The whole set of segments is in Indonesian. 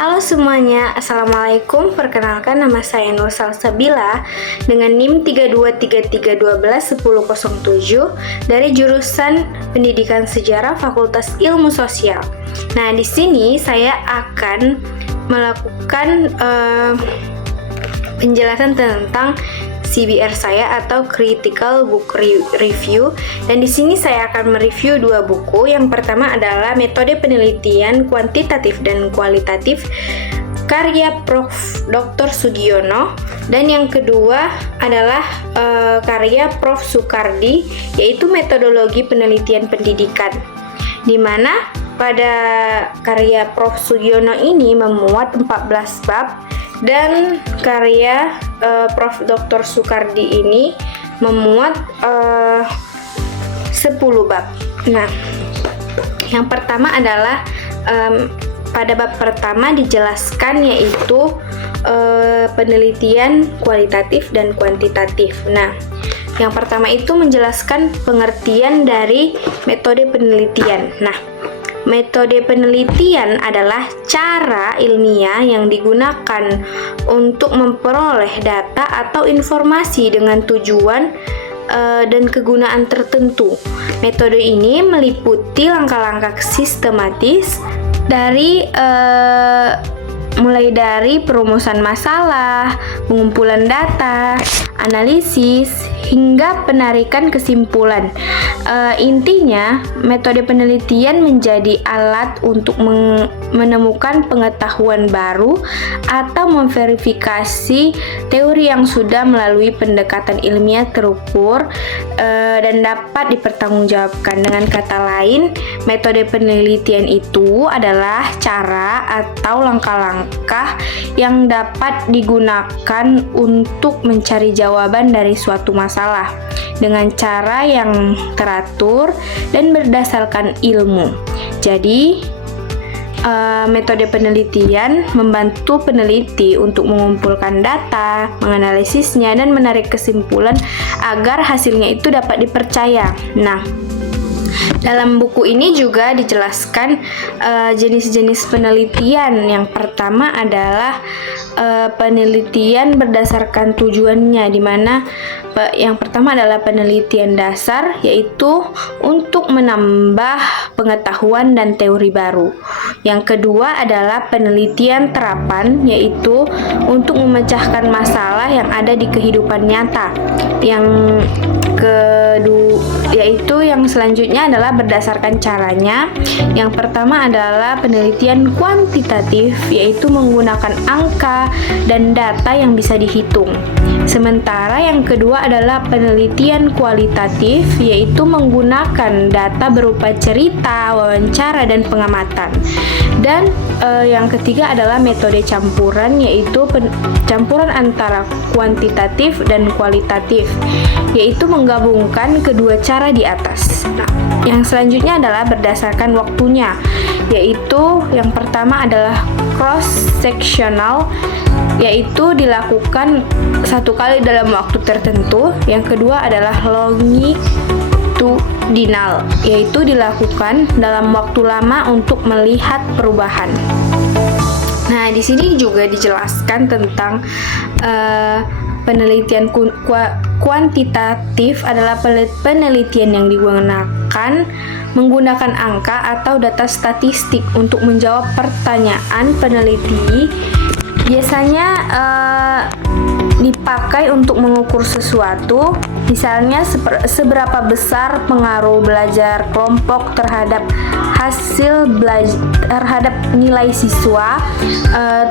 Halo semuanya, Assalamualaikum. Perkenalkan, nama saya Nur Salsabila dengan NIM 3233121007 dari jurusan Pendidikan Sejarah Fakultas Ilmu Sosial. Nah, di sini saya akan melakukan penjelasan tentang CBR saya atau Critical Book Review, dan di sini saya akan mereview dua buku. Yang pertama adalah Metode Penelitian Kuantitatif dan Kualitatif karya Prof. Dr. Sugiono, dan yang kedua adalah karya Prof. Sukardi, yaitu Metodologi Penelitian Pendidikan, di mana pada karya Prof. Sugiono ini memuat 14 bab, dan karya Prof. Dr. Sukardi ini memuat 10 bab. Nah, yang pertama adalah pada bab pertama dijelaskan, yaitu penelitian kualitatif dan kuantitatif. Nah, yang pertama itu menjelaskan pengertian dari metode penelitian. Nah, metode penelitian adalah cara ilmiah yang digunakan untuk memperoleh data atau informasi dengan tujuan dan kegunaan tertentu. Metode ini meliputi langkah-langkah sistematis mulai dari perumusan masalah, pengumpulan data, analisis, hingga penarikan kesimpulan. Intinya, metode penelitian menjadi alat untuk menemukan pengetahuan baru atau memverifikasi teori yang sudah melalui pendekatan ilmiah terukur dan dapat dipertanggungjawabkan. Dengan kata lain, metode penelitian itu adalah cara atau langkah-langkah yang dapat digunakan untuk mencari jawaban dari suatu masalah dengan cara yang teratur dan berdasarkan ilmu. Jadi, metode penelitian membantu peneliti untuk mengumpulkan data, menganalisisnya, dan menarik kesimpulan agar hasilnya itu dapat dipercaya. Nah, dalam buku ini juga dijelaskan jenis-jenis penelitian. Yang pertama adalah penelitian berdasarkan tujuannya, di mana yang pertama adalah penelitian dasar, yaitu untuk menambah pengetahuan dan teori baru. Yang kedua adalah penelitian terapan, yaitu untuk memecahkan masalah yang ada di kehidupan nyata. Yang kedua, yaitu yang selanjutnya adalah berdasarkan caranya. Yang pertama adalah penelitian kuantitatif, yaitu menggunakan angka dan data yang bisa dihitung. Sementara yang kedua adalah penelitian kualitatif, yaitu menggunakan data berupa cerita, wawancara, dan pengamatan. Dan yang ketiga adalah metode campuran, yaitu campuran antara kuantitatif dan kualitatif, yaitu menggabungkan kedua cara di atas. Nah, yang selanjutnya adalah berdasarkan waktunya, yaitu yang pertama adalah cross-sectional, yaitu dilakukan satu kali dalam waktu tertentu. Yang kedua adalah longitudinal, yaitu dilakukan dalam waktu lama untuk melihat perubahan. Nah, di sini juga dijelaskan tentang penelitian kuantitatif adalah penelitian yang digunakan menggunakan angka atau data statistik untuk menjawab pertanyaan. Peneliti biasanya dipakai untuk mengukur sesuatu, misalnya seberapa besar pengaruh belajar kelompok terhadap hasil terhadap nilai siswa.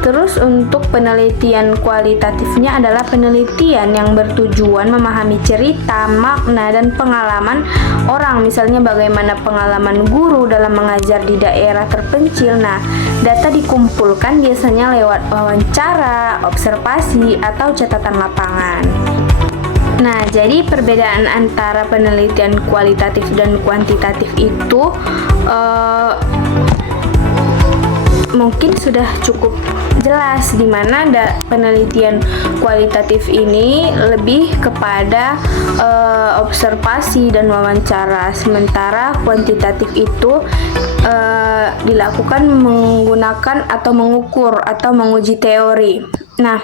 Terus untuk penelitian kualitatifnya adalah penelitian yang bertujuan memahami cerita, makna, dan pengalaman orang, misalnya bagaimana pengalaman guru dalam mengajar di daerah terpencil. Nah, data dikumpulkan biasanya lewat wawancara, observasi, atau catatan lapangan. Nah, jadi perbedaan antara penelitian kualitatif dan kuantitatif itu mungkin sudah cukup jelas, di mana penelitian kualitatif ini lebih kepada observasi dan wawancara, sementara kuantitatif itu dilakukan menggunakan atau mengukur atau menguji teori. Nah,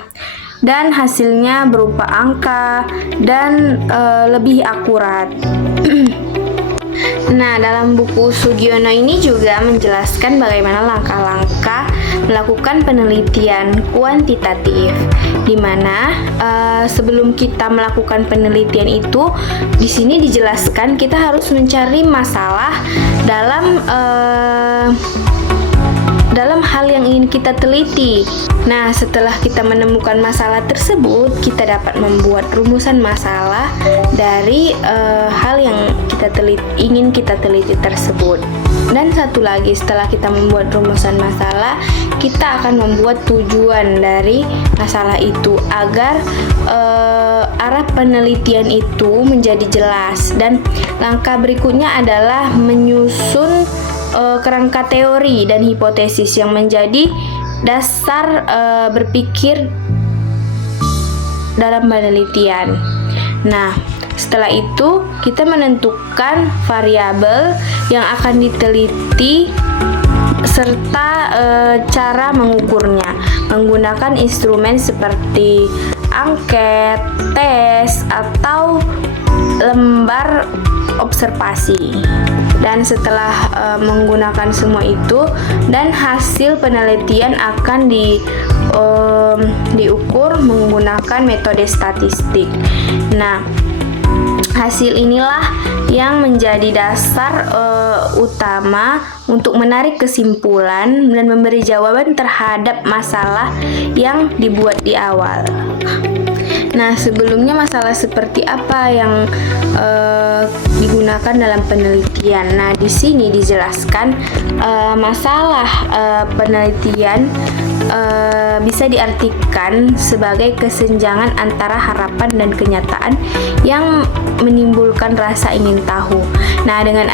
dan hasilnya berupa angka dan lebih akurat. Nah, dalam buku Sugiono ini juga menjelaskan bagaimana langkah-langkah melakukan penelitian kuantitatif, di mana sebelum kita melakukan penelitian itu, di sini dijelaskan kita harus mencari masalah dalam hal yang ingin kita teliti. Nah, setelah kita menemukan masalah tersebut, kita dapat membuat rumusan masalah dari hal yang ingin kita teliti tersebut. Dan satu lagi, setelah kita membuat rumusan masalah, kita akan membuat tujuan dari masalah itu agar arah penelitian itu menjadi jelas. Dan langkah berikutnya adalah menyusun kerangka teori dan hipotesis yang menjadi dasar berpikir dalam penelitian. Nah, setelah itu kita menentukan variabel yang akan diteliti serta cara mengukurnya menggunakan instrumen seperti angket, tes, atau lembar observasi. Dan setelah menggunakan semua itu, dan hasil penelitian akan diukur menggunakan metode statistik. Nah, hasil inilah yang menjadi dasar utama untuk menarik kesimpulan dan memberi jawaban terhadap masalah yang dibuat di awal. Nah, sebelumnya masalah seperti apa yang digunakan dalam penelitian? Nah, di sini dijelaskan masalah penelitian bisa diartikan sebagai kesenjangan antara harapan dan kenyataan yang menimbulkan rasa ingin tahu. Nah, dengan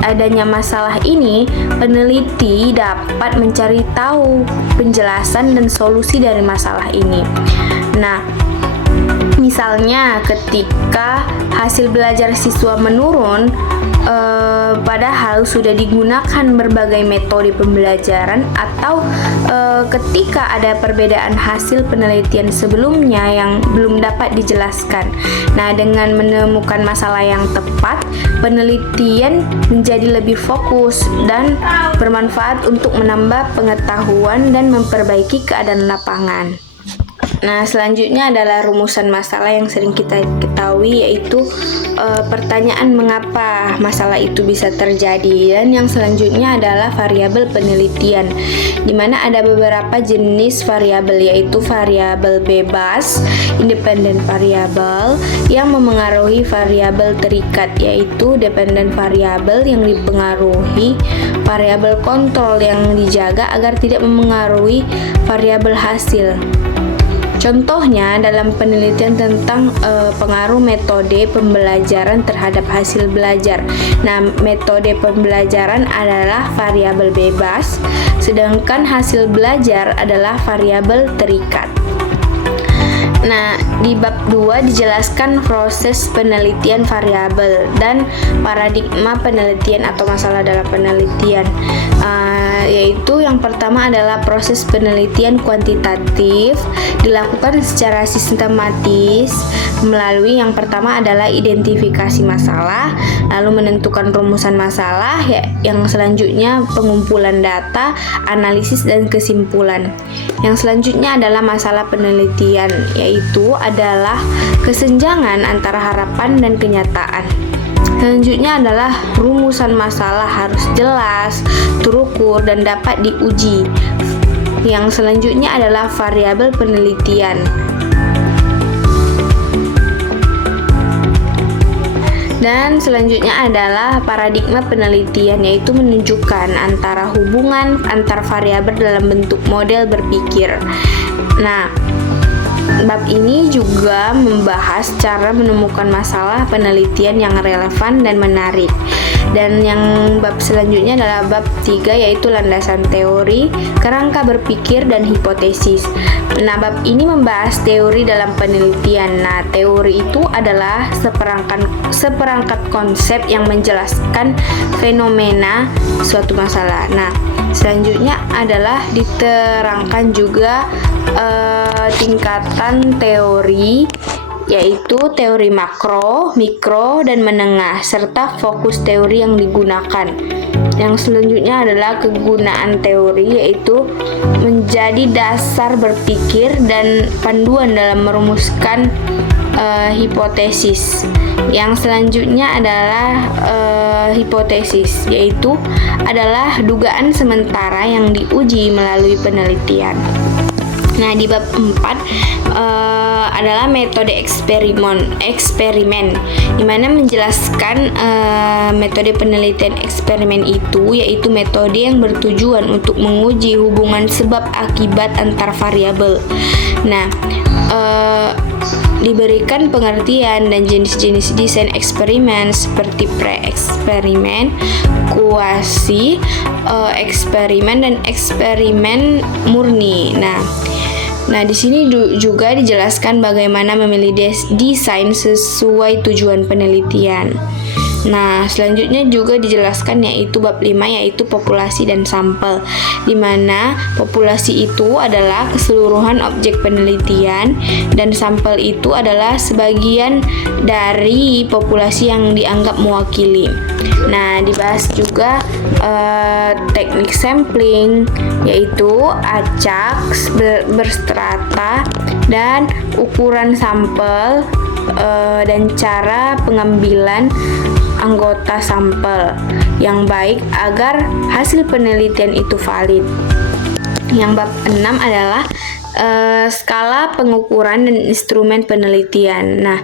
adanya masalah ini, peneliti dapat mencari tahu penjelasan dan solusi dari masalah ini. Nah, misalnya ketika hasil belajar siswa menurun, padahal sudah digunakan berbagai metode pembelajaran, atau ketika ada perbedaan hasil penelitian sebelumnya yang belum dapat dijelaskan. Nah, dengan menemukan masalah yang tepat, penelitian menjadi lebih fokus dan bermanfaat untuk menambah pengetahuan dan memperbaiki keadaan lapangan. Nah, selanjutnya adalah rumusan masalah yang sering kita ketahui, yaitu pertanyaan mengapa masalah itu bisa terjadi. Dan yang selanjutnya adalah variabel penelitian, di mana ada beberapa jenis variabel, yaitu variabel bebas, independent variable, yang memengaruhi variabel terikat, yaitu dependent variable, yang dipengaruhi variabel kontrol yang dijaga agar tidak memengaruhi variabel hasil. Contohnya dalam penelitian tentang pengaruh metode pembelajaran terhadap hasil belajar. Nah, metode pembelajaran adalah variabel bebas, sedangkan hasil belajar adalah variabel terikat. Nah, di bab 2 dijelaskan proses penelitian variabel dan paradigma penelitian atau masalah dalam penelitian. Yaitu yang pertama adalah proses penelitian kuantitatif dilakukan secara sistematis melalui yang pertama adalah identifikasi masalah, lalu menentukan rumusan masalah, yang selanjutnya pengumpulan data, analisis dan kesimpulan. Yang selanjutnya adalah masalah penelitian, yaitu adalah kesenjangan antara harapan dan kenyataan. Selanjutnya adalah rumusan masalah harus jelas, terukur, dan dapat diuji. Yang selanjutnya adalah variabel penelitian. Dan selanjutnya adalah paradigma penelitian, yaitu menunjukkan antara hubungan antar variabel dalam bentuk model berpikir. Nah, bab ini juga membahas cara menemukan masalah penelitian yang relevan dan menarik. Dan yang bab selanjutnya adalah bab 3, yaitu landasan teori, kerangka berpikir, dan hipotesis. Nah, bab ini membahas teori dalam penelitian. Nah, teori itu adalah seperangkat konsep yang menjelaskan fenomena suatu masalah. Nah, selanjutnya adalah diterangkan juga tingkatan teori, yaitu teori makro, mikro, dan menengah, serta fokus teori yang digunakan. Yang selanjutnya adalah kegunaan teori, yaitu menjadi dasar berpikir dan panduan dalam merumuskan hipotesis. Yang selanjutnya adalah hipotesis, yaitu adalah dugaan sementara yang diuji melalui penelitian. Nah, di bab 4 adalah metode eksperimen, di mana menjelaskan metode penelitian eksperimen itu, yaitu metode yang bertujuan untuk menguji hubungan sebab akibat antar variabel. Nah, diberikan pengertian dan jenis-jenis desain eksperimen seperti pre-eksperimen, kuasi eksperimen, dan eksperimen murni. Nah, di sini juga dijelaskan bagaimana memilih desain sesuai tujuan penelitian. Nah, selanjutnya juga dijelaskan yaitu bab 5, yaitu populasi dan sampel, di mana populasi itu adalah keseluruhan objek penelitian dan sampel itu adalah sebagian dari populasi yang dianggap mewakili. Nah, dibahas juga teknik sampling, yaitu acak, berstrata, dan ukuran sampel dan cara pengambilan anggota sampel yang baik agar hasil penelitian itu valid. Yang bab 6 adalah skala pengukuran dan instrumen penelitian. Nah,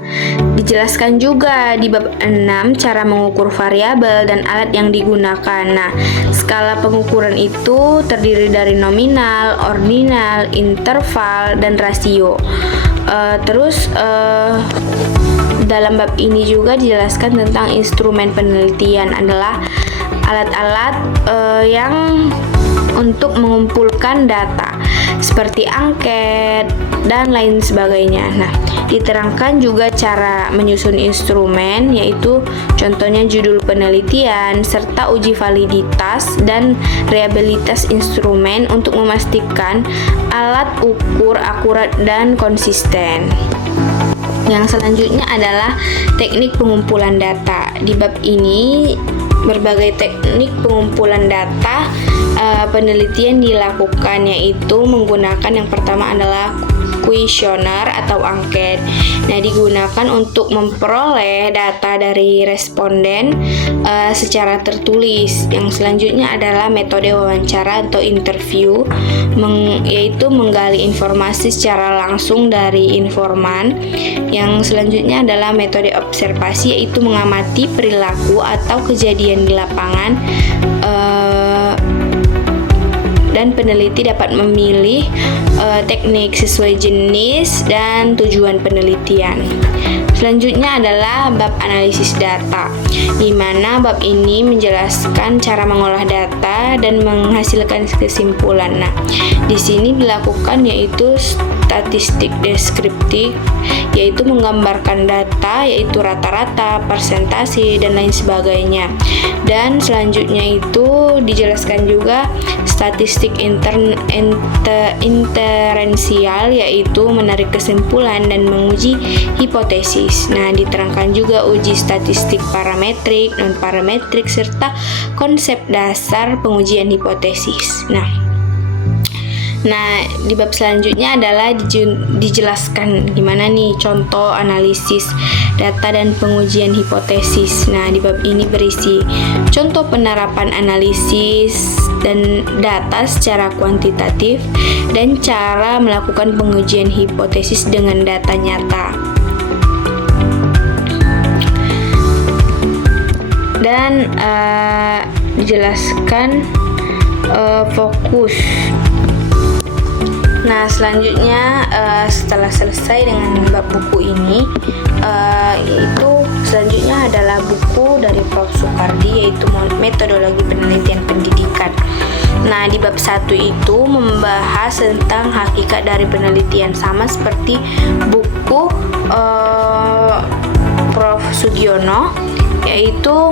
dijelaskan juga di bab 6 cara mengukur variabel dan alat yang digunakan. Nah, skala pengukuran itu terdiri dari nominal, ordinal, interval, dan rasio. Dalam bab ini juga dijelaskan tentang instrumen penelitian adalah alat-alat yang untuk mengumpulkan data seperti angket dan lain sebagainya. Nah, diterangkan juga cara menyusun instrumen, yaitu contohnya judul penelitian serta uji validitas dan reliabilitas instrumen untuk memastikan alat ukur akurat dan konsisten. Yang selanjutnya adalah teknik pengumpulan data. Di bab ini berbagai teknik pengumpulan data penelitian dilakukan, yaitu menggunakan yang pertama adalah kuesioner atau angket. Nah, digunakan untuk memperoleh data dari responden secara tertulis. Yang selanjutnya adalah metode wawancara atau interview, yaitu menggali informasi secara langsung dari informan. Yang selanjutnya adalah metode observasi, yaitu mengamati perilaku atau kejadian di lapangan, dan peneliti dapat memilih teknik sesuai jenis dan tujuan penelitian. Selanjutnya adalah bab analisis data, di mana bab ini menjelaskan cara mengolah data dan menghasilkan kesimpulan. Nah, di sini dilakukan yaitu statistik deskriptif, yaitu menggambarkan data, yaitu rata-rata, persentase, dan lain sebagainya. Dan selanjutnya itu dijelaskan juga statistik inferensial, yaitu menarik kesimpulan dan menguji hipotesis. Nah, diterangkan juga uji statistik parametrik, non-parametrik, serta konsep dasar pengujian hipotesis. Nah, di bab selanjutnya adalah dijelaskan gimana nih contoh analisis data dan pengujian hipotesis. Nah, di bab ini berisi contoh penerapan analisis dan data secara kuantitatif dan cara melakukan pengujian hipotesis dengan data nyata. Dan dijelaskan fokus. Nah, selanjutnya setelah selesai dengan bab buku ini, yaitu selanjutnya adalah buku dari Prof. Soekardi, yaitu Metodologi Penelitian Pendidikan. Nah, di bab 1 itu membahas tentang hakikat dari penelitian, sama seperti buku Prof. Sugiono, yaitu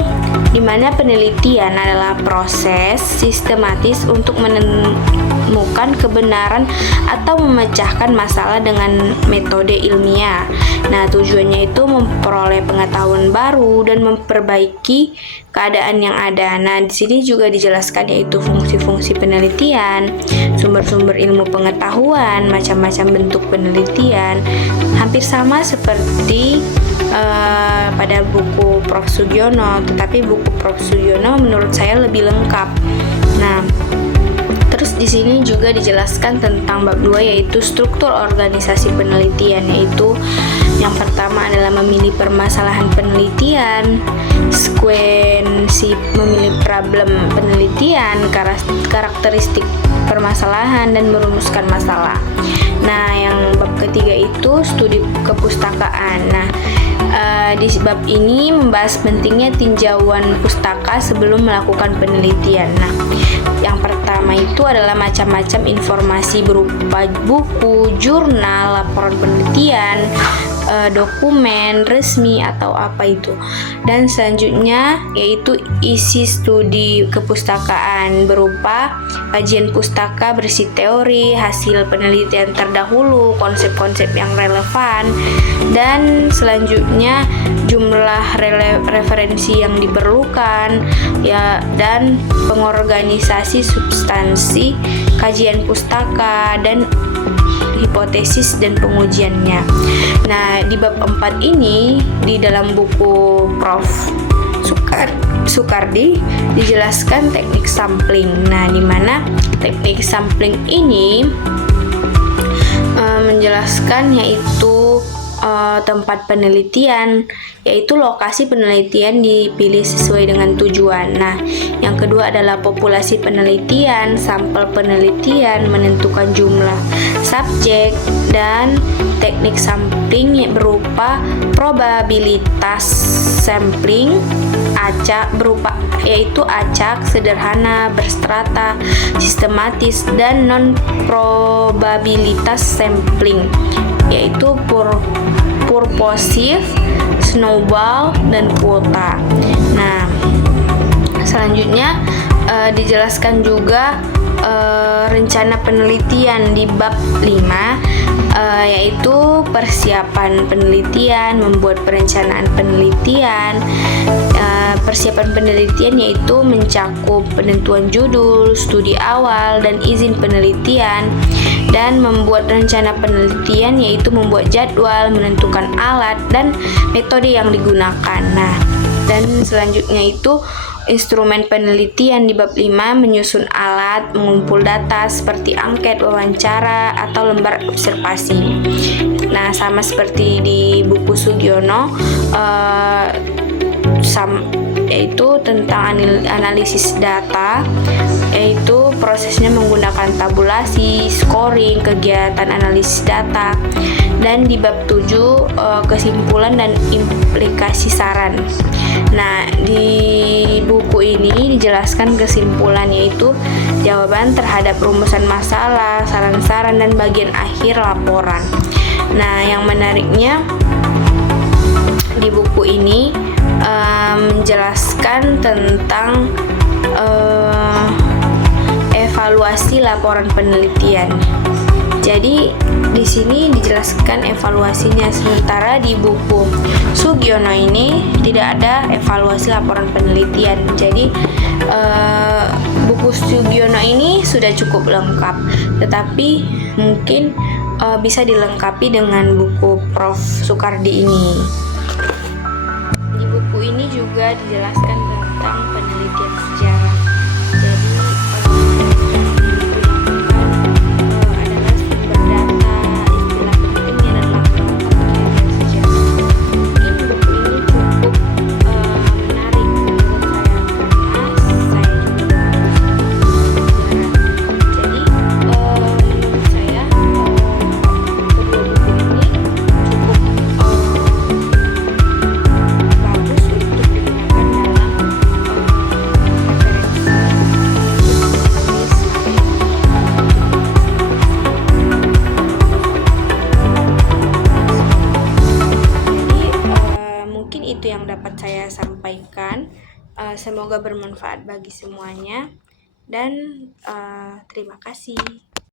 di mana penelitian adalah proses sistematis untuk menemukan kebenaran atau memecahkan masalah dengan metode ilmiah. Nah, tujuannya itu memperoleh pengetahuan baru dan memperbaiki keadaan yang ada. Nah, di sini juga dijelaskan yaitu fungsi-fungsi penelitian, sumber-sumber ilmu pengetahuan, macam-macam bentuk penelitian, hampir sama seperti pada buku Prof. Sugiono, tetapi buku Prof. Sugiono menurut saya lebih lengkap. Nah, terus di sini juga dijelaskan tentang bab 2, yaitu struktur organisasi penelitian, yaitu yang pertama adalah memilih permasalahan penelitian, sekuensi memilih problem penelitian, karakteristik permasalahan, dan merumuskan masalah. Nah, yang bab ketiga itu studi kepustakaan. Nah, di bab ini membahas pentingnya tinjauan pustaka sebelum melakukan penelitian. Nah, yang pertama itu adalah macam-macam informasi berupa buku, jurnal, laporan penelitian, dokumen resmi atau apa itu. Dan selanjutnya yaitu isi studi kepustakaan berupa kajian pustaka berisi teori, hasil penelitian terdahulu, konsep-konsep yang relevan, dan selanjutnya jumlah referensi yang diperlukan, ya, dan pengorganisasi substansi kajian pustaka dan hipotesis dan pengujiannya. Nah, di bab 4 ini di dalam buku Prof. Soekardi dijelaskan teknik sampling. Nah, di mana teknik sampling ini menjelaskan yaitu tempat penelitian, yaitu lokasi penelitian dipilih sesuai dengan tujuan. Nah, yang kedua adalah populasi penelitian, sampel penelitian, menentukan jumlah subjek, dan teknik sampling berupa probabilitas sampling, acak berupa yaitu acak, sederhana, berstrata, sistematis, dan non probabilitas sampling, yaitu purposive, snowball, dan kuota. Nah, selanjutnya dijelaskan juga rencana penelitian di bab 5, yaitu persiapan penelitian, membuat perencanaan penelitian. Persiapan penelitian yaitu mencakup penentuan judul, studi awal, dan izin penelitian, dan membuat rencana penelitian yaitu membuat jadwal, menentukan alat dan metode yang digunakan. Nah, dan selanjutnya itu instrumen penelitian di bab 5, menyusun alat, mengumpul data seperti angket, wawancara, atau lembar observasi. Nah, sama seperti di buku Sugiono, yaitu tentang analisis data, yaitu prosesnya menggunakan tabulasi, scoring, kegiatan analisis data. Dan di bab 7 kesimpulan dan implikasi saran. Nah, di buku ini dijelaskan kesimpulan, yaitu jawaban terhadap rumusan masalah, saran-saran, dan bagian akhir laporan. Nah, yang menariknya di buku ini menjelaskan tentang evaluasi laporan penelitian. Jadi di sini dijelaskan evaluasinya, sementara di buku Sugiono ini tidak ada evaluasi laporan penelitian. Jadi buku Sugiono ini sudah cukup lengkap, tetapi mungkin bisa dilengkapi dengan buku Prof. Soekardi ini. Di buku ini juga dijelaskan tentang penelitian sejarah. Jadi yang dapat saya sampaikan. Semoga bermanfaat bagi semuanya dan terima kasih.